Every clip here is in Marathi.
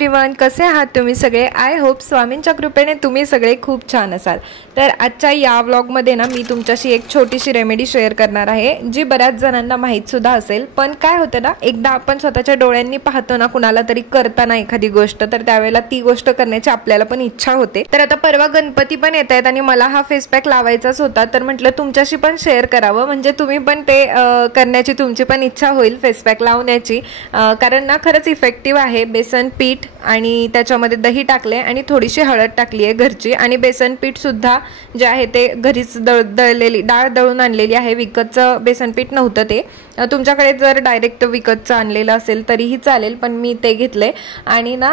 एव्हरीवन, कसे आहात तुम्ही सगळे। आय होप स्वामींच्या कृपेने तुम्ही सगळे खूप छान असाल। तर आजच्या या व्लॉगमध्ये ना मी तुमच्याशी एक छोटीशी रेमेडी शेअर करणार आहे, जी बऱ्याच जणांना माहित सुद्धा असेल। पण काय होतं ना, एकदा आपण स्वतःच्या डोळ्यांनी पाहतो ना कुणाला तरी करताना एखादी गोष्ट, तर त्यावेळेला ती गोष्ट करण्याची आपल्याला पण इच्छा होते। तर आता परवा गणपती पण येत आहेत आणि मला हा फेस पॅक लावायचाच होता, तर म्हटलं तुमच्याशी पण शेअर करावं, म्हणजे तुम्ही पण ते करण्याची तुमची पण इच्छा होईल फेस पॅक लावण्याची। कारण ना खरंच इफेक्टिव्ह आहे। बेसन पीठ आणि त्याच्यामध्ये दही टाकले आणि थोडीशी हळद टाकली आहे घरची, आणि बेसन पीठ सुद्धा जे आहे ते घरीच दळलेली डाळ दळून आणलेली आहे। विकतचं बेसन पीठ नव्हतं ते, तुमच्याकडे जर डायरेक्ट विकतचं आणलेलं असेल तरीही चालेल, पण मी ते घेतले। आणि ना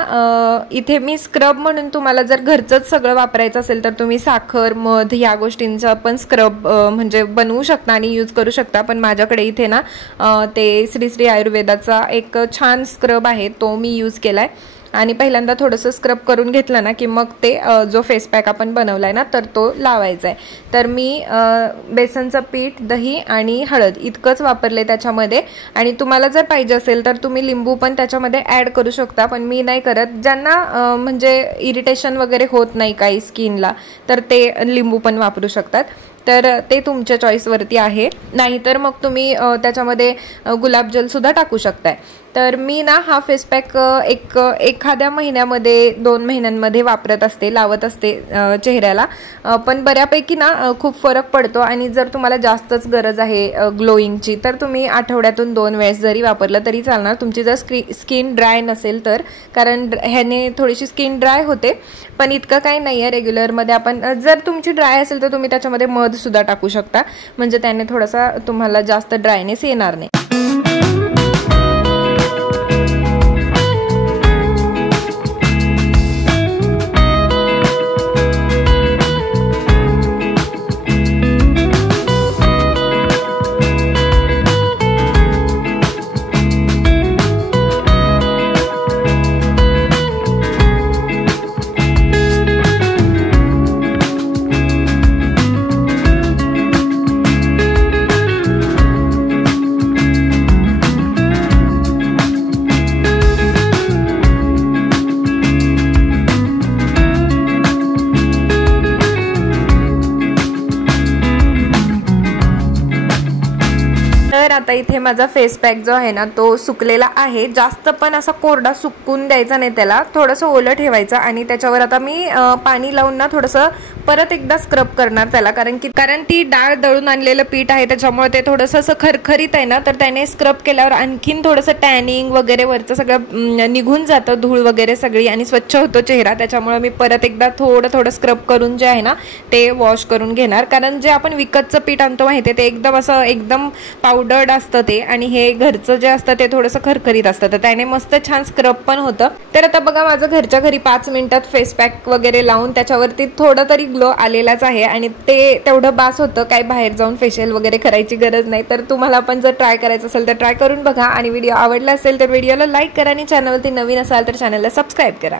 इथे मी स्क्रब म्हणून तुम्हाला जर घरचंच सगळं वापरायचं असेल तर तुम्ही साखर मध ह्या गोष्टींचा पण स्क्रब म्हणजे बनवू शकता आणि यूज करू शकता। पण माझ्याकडे इथे ना ते श्री श्री आयुर्वेदाचा एक छान स्क्रब आहे, तो मी यूज केलाय। आणि पहिल्यांदा थोडंसं स्क्रब करून घेतलं ना की मग ते जो फेस पॅक आपण बनवलाय ना तर तो लावायचा आहे। तर मी बेसनचं पीठ, दही आणि हळद इतकंच वापरले त्याच्यामध्ये। आणि तुम्हाला जर पाहिजे असेल तर तुम्ही लिंबू पण त्याच्यामध्ये ॲड करू शकता, पण मी नाही करत। ज्यांना म्हणजे इरिटेशन वगैरे होत नाही काही स्किनला, तर ते लिंबू पण वापरू शकतात। तर ते तुमच्या चॉईसवरती आहे, नाहीतर मग तुम्ही त्याच्यामध्ये गुलाबजल सुद्धा टाकू शकताय। तर मी ना हा फेस पॅक एखाद्या महिन्यामध्ये 2 महिन्यांमध्ये वापरत असते, लावत असते चेहऱ्याला। पण बऱ्यापैकी ना खूप फरक पडतो। आणि जर तुम्हाला जास्तच गरज आहे ग्लोईंगची तर तुम्ही आठवड्यातून 2 वेळेस जरी वापरलं तरी चालणार, तुमची जर स्किन ड्राय नसेल तर। कारण ह्याने थोडीशी स्किन ड्राय होते, पण इतकं काही नाही आहे रेग्युलरमध्ये। आपण जर तुमची ड्राय असेल तर तुम्ही त्याच्यामध्ये मध सुद्धा टाकू शकता, म्हणजे त्याने थोडासा तुम्हाला जास्त ड्रायनेस येणार नाही। तर आता इथे माझा फेस पॅक जो आहे ना तो सुकलेला आहे। जास्त पण असा कोरडा सुकून द्यायचा नाही, त्याला थोडंसं ओलं ठेवायचं। आणि त्याच्यावर आता मी पाणी लावून ना थोडंसं परत एकदा स्क्रब करणार त्याला, कारण ती डाळ दळून आणलेलं पीठ आहे त्याच्यामुळे ते थोडंसं असं खरखरीत आहे ना, तर त्याने स्क्रब केल्यावर आणखीन थोडंसं टॅनिंग वगैरे वरचं सगळं निघून जातं, धूळ वगैरे सगळी, आणि स्वच्छ होतो चेहरा। त्याच्यामुळे मी परत एकदा थोडं स्क्रब करून जे आहे ना ते वॉश करून घेणार। कारण जे आपण विकतचं पीठ आणतो माहिती आहे ते एकदम पावडर्ड असतं ते, आणि हे घरचं जे असतं ते थोडंसं खरखरीत असतं, तर त्याने मस्त छान स्क्रब पण होतं। तर आता बघा माझं घरच्या घरी 5 मिनिटात फेस पॅक वगैरे लावून त्याच्यावरती थोडं तरी ग्लो आलेलाच आहे, आणि ते तेवढं बास होतं, काही बाहेर जाऊन फेशियल वगैरे करायची गरज नाही। तर तुम्हाला पण जर ट्राय करायचं असेल तर ट्राय करून बघा, आणि व्हिडिओ आवडला असेल तर व्हिडिओला लाईक करा, आणि चॅनलवरती नवीन असाल तर चॅनलला सबस्क्राईब करा।